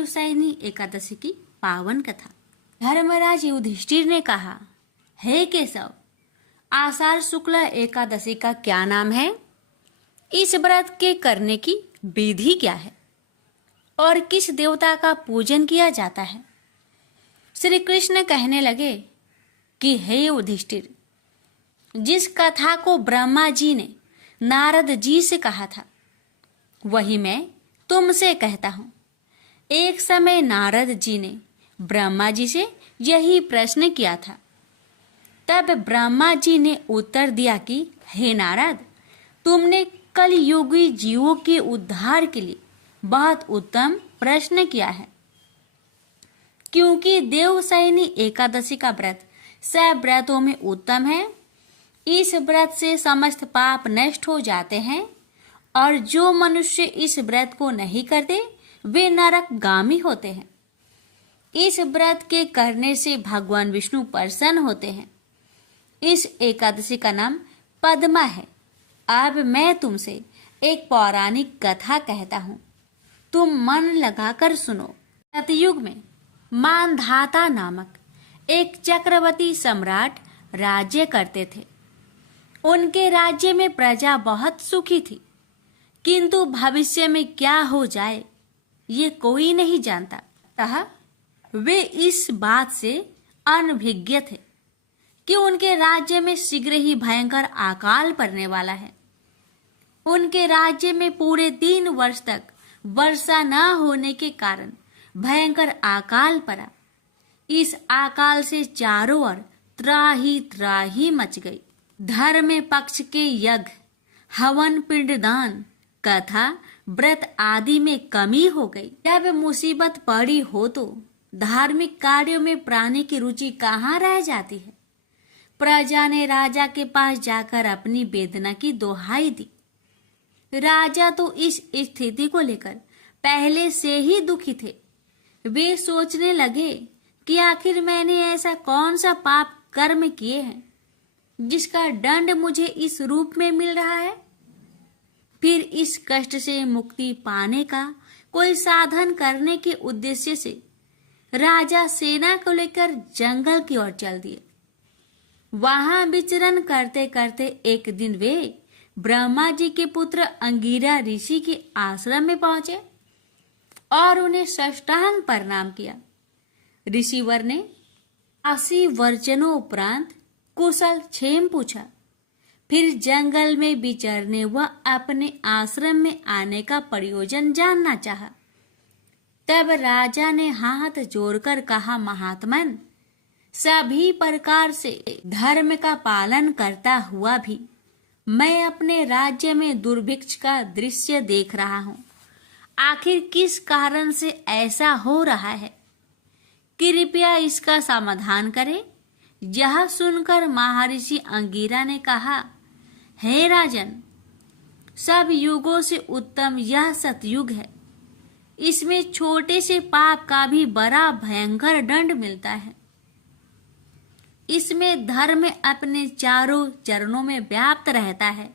देवशयनी एकादशी की पावन कथा। धर्मराज युधिष्ठिर ने कहा, हे केशव, आषाढ़ शुक्ल एकादशी का क्या नाम है? इस व्रत के करने की विधि क्या है और किस देवता का पूजन किया जाता है? श्री कृष्ण कहने लगे कि हे युधिष्ठिर, जिस कथा को ब्रह्मा जी ने नारद जी से कहा था वही मैं तुमसे कहता हूँ। एक समय नारद जी ने ब्रह्मा जी से यही प्रश्न किया था। तब ब्रह्मा जी ने उत्तर दिया कि हे नारद, तुमने कलयुगी जीवों के उद्धार के लिए बहुत उत्तम प्रश्न किया है, क्योंकि देवशयनी एकादशी का व्रत सब व्रतों में उत्तम है। इस व्रत से समस्त पाप नष्ट हो जाते हैं और जो मनुष्य इस व्रत को नहीं करते वे नरकगामी होते हैं। इस व्रत के करने से भगवान विष्णु प्रसन्न होते हैं। इस एकादशी का नाम पद्मा है। अब मैं तुमसे एक पौराणिक कथा कहता हूँ, तुम मन लगाकर सुनो। सतयुग में मानधाता नामक एक चक्रवर्ती सम्राट राज्य करते थे। उनके राज्य में प्रजा बहुत सुखी थी, किंतु भविष्य में क्या हो जाए ये कोई नहीं जानता। अतः वे इस बात से अनभिज्ञ थे कि उनके राज्य में शीघ्र ही भयंकर अकाल पड़ने वाला है। उनके राज्य में पूरे 3 वर्ष तक वर्षा न होने के कारण भयंकर अकाल पड़ा। इस अकाल से चारों ओर त्राही त्राही मच गई। धर्म पक्ष के यज्ञ, हवन, पिंडदान, कथा, व्रत आदि में कमी हो गई। जब मुसीबत पड़ी हो तो धार्मिक कार्यों में प्राणी की रुचि कहाँ रह जाती है। प्रजा ने राजा के पास जाकर अपनी वेदना की दोहाई दी। राजा तो इस स्थिति को लेकर पहले से ही दुखी थे। वे सोचने लगे कि आखिर मैंने ऐसा कौन सा पाप कर्म किए हैं जिसका दंड मुझे इस रूप में मिल रहा है। फिर इस कष्ट से मुक्ति पाने का कोई साधन करने के उद्देश्य से राजा सेना को लेकर जंगल की ओर चल दिए। वहां विचरण करते करते एक दिन वे ब्रह्मा जी के पुत्र अंगिरा ऋषि के आश्रम में पहुंचे और उन्हें साष्टांग प्रणाम किया। ऋषिवर ने 80 वर्जनों उपरांत कुशल क्षेम पूछा। फिर जंगल में विचरने व अपने आश्रम में आने का प्रयोजन जानना चाहा। तब राजा ने हाथ जोड़कर कहा, महात्मन, सभी प्रकार से धर्म का पालन करता हुआ भी मैं अपने राज्य में दुर्भिक्ष का दृश्य देख रहा हूँ। आखिर किस कारण से ऐसा हो रहा है? कृपया इसका समाधान करें। यह सुनकर महर्षि अंगिरा ने कहा, हे राजन, सब युगों से उत्तम यह सतयुग है। इसमें छोटे से पाप का भी बड़ा भयंकर दंड मिलता है। इसमें धर्म अपने चारों चरणों में व्याप्त रहता है।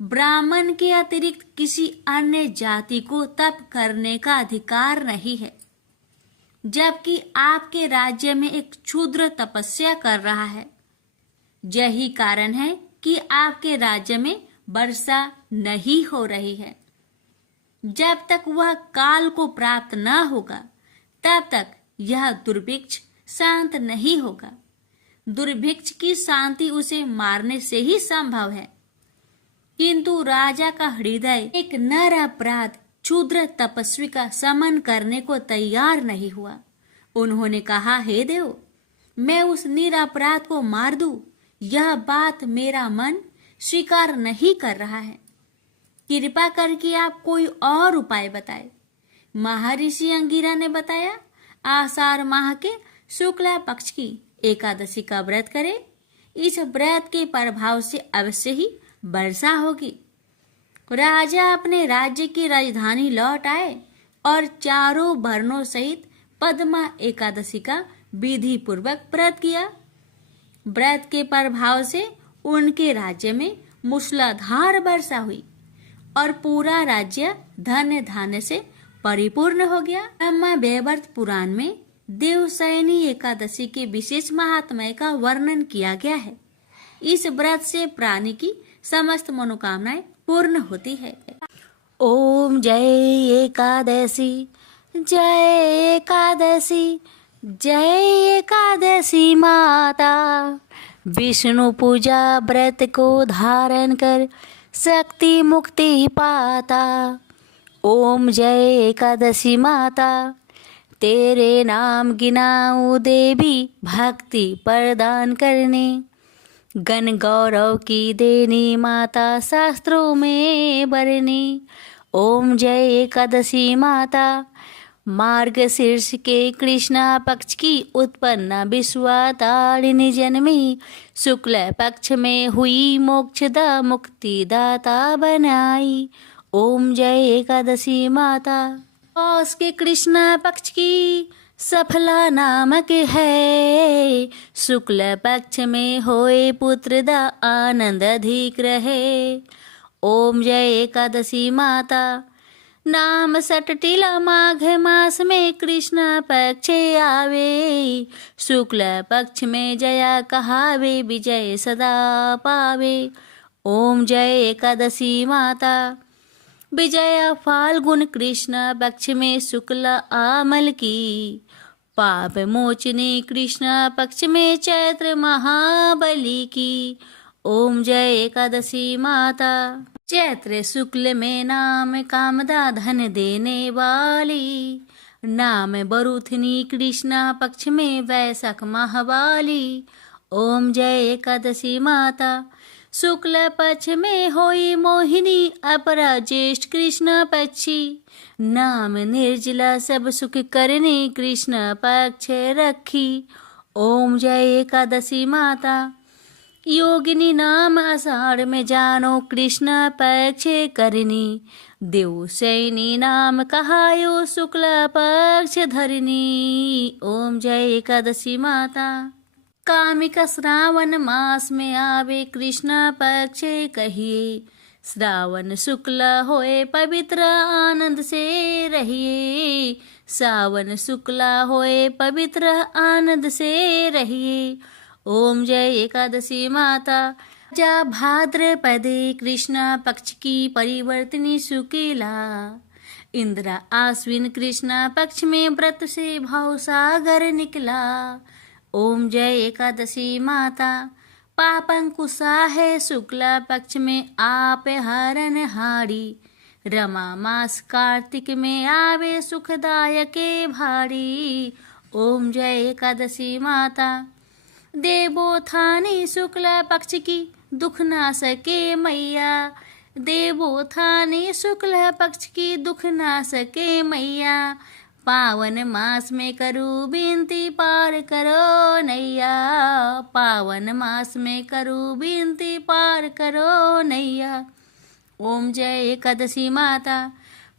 ब्राह्मण के अतिरिक्त किसी अन्य जाति को तप करने का अधिकार नहीं है, जबकि आपके राज्य में एक क्षुद्र तपस्या कर रहा है। यही कारण है कि आपके राज्य में वर्षा नहीं हो रही है। जब तक वह काल को प्राप्त न होगा तब तक यह दुर्भिक्ष शांत नहीं होगा। दुर्भिक्ष की शांति उसे मारने से ही संभव है। किंतु राजा का हृदय एक नर अपराध क्षुद्र तपस्वी का समन करने को तैयार नहीं हुआ। उन्होंने कहा, हे देव, मैं उस निरपराध को मार दूं, यह बात मेरा मन स्वीकार नहीं कर रहा है। कृपा करके आप कोई और उपाय बताए। महर्षि अंगिरा ने बताया, आषाढ़ माह के शुक्ला पक्ष की एकादशी का व्रत करें। इस व्रत के प्रभाव से अवश्य ही वर्षा होगी। राजा अपने राज्य की राजधानी लौट आए और चारों वर्णों सहित पद्मा एकादशी का विधि पूर्वक व्रत किया। व्रत के प्रभाव से उनके राज्य में मूसलाधार वर्षा हुई और पूरा राज्य धन्य धान्य से परिपूर्ण हो गया। ब्रह्मा वैवर्त पुराण में देवशयनी एकादशी के विशेष महात्म्य का वर्णन किया गया है। इस व्रत से प्राणी की समस्त मनोकामनाएं पूर्ण होती है। ओम जय एकादशी, जय एकादशी, जय एकादशी माता। विष्णु पूजा व्रत को धारण कर शक्ति मुक्ति पाता। ओम जय एकादशी माता, तेरे नाम गिनाऊं देवी भक्ति प्रदान करने। गण गौरव की देनी माता शास्त्रों में बरनी। ओम जय एकादशी माता, मार्गशीर्ष के कृष्णा पक्ष की उत्पन्ना विश्वातारिणी जन्मी। शुक्ल पक्ष में हुई मोक्षदा मुक्तिदाता बनाई। ओम जय एकादशी माता, पौष के कृष्णा पक्ष की सफला नामक है। शुक्ल पक्ष में होए पुत्र दा आनंद अधिक रहे। ओम जय एकादशी माता, नाम सटटिला माघ मास में कृष्ण पक्ष आवे। शुक्ल पक्ष में जया कहावे, विजय सदा पावे। ओम जय एकादशी माता, विजया फाल्गुन कृष्ण पक्ष में शुक्ल आमल की। पाप मोचनी कृष्ण पक्ष में चैत्र महाबली की। ओम जय एकादशी माता, चैत्र शुक्ल में नाम कामदा धन देने वाली। नाम बरुथनी कृष्ण पक्ष में वैशाख महावाली। ओम जय एकादशी माता, शुक्ल पक्ष में होई मोहिनी अपरा ज्येष्ठ कृष्ण पक्षी। नाम निर्जला सब सुख करने कृष्ण पक्ष रखी। ओम जय एकादशी माता, योगिनी नाम आषाढ़ में जानो कृष्ण पक्ष करनी। देवशयनी नाम कहायो शुक्ल पक्ष धरनी। ओम जय एकादशी माता, कामिका श्रावण मास में आवे कृष्ण पक्ष कहिए। श्रावण शुक्ल होए पवित्र आनंद से रहिए। सावन शुक्ल होए पवित्र आनंद से रहिए। ओम जय एकादशी माता, जा भाद्रपदे कृष्ण पक्ष की परिवर्तनी शुक्ला। इंद्रा आश्विन कृष्ण पक्ष में व्रत से भाव सागर निकला। ओम जय एकादशी माता, पापंकुशा है शुक्ला पक्ष में आप हरण हारी। रमा मास कार्तिक में आवे सुखदायक भारी। ओम जय एकादशी माता, देवोत्थानी शुक्ला पक्ष की दुख ना सके मैया। देवोत्थानी शुक्ला पक्ष की दुख ना सके मैया। पावन मास में करूँ विनती पार करो नैया। पावन मास में करूँ विनती पार करो नैया। ओम जय एकादशी माता,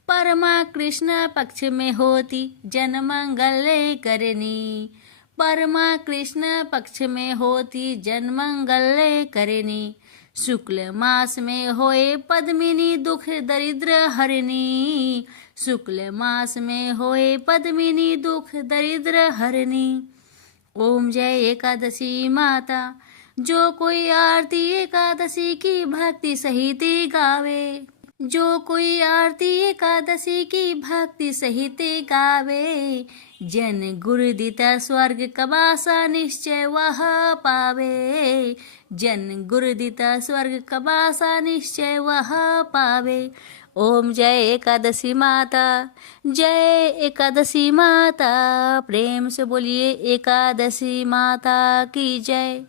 परमा कृष्ण पक्ष में होती जन मंगल करनी। परमा कृष्ण पक्ष में होती जन मंगल करनी। शुक्ल मास में होए पद्मिनी दुख दरिद्र हरनी। शुक्ल मास में होए पद्मिनी दुख दरिद्र हरनी। ओम जय एकादशी माता, जो कोई आरती एकादशी की भक्ति सहित गावे। जो कोई आरती एकादशी की भक्ति सहित गावे। जन गुरु दिता स्वर्ग कबासा निश्चय वह पावे। जन गुरु दिता स्वर्ग कबासा निश्चय वह पावे। ओम जय एकादशी माता, जय एकादशी माता। प्रेम से बोलिए एकादशी माता की जय।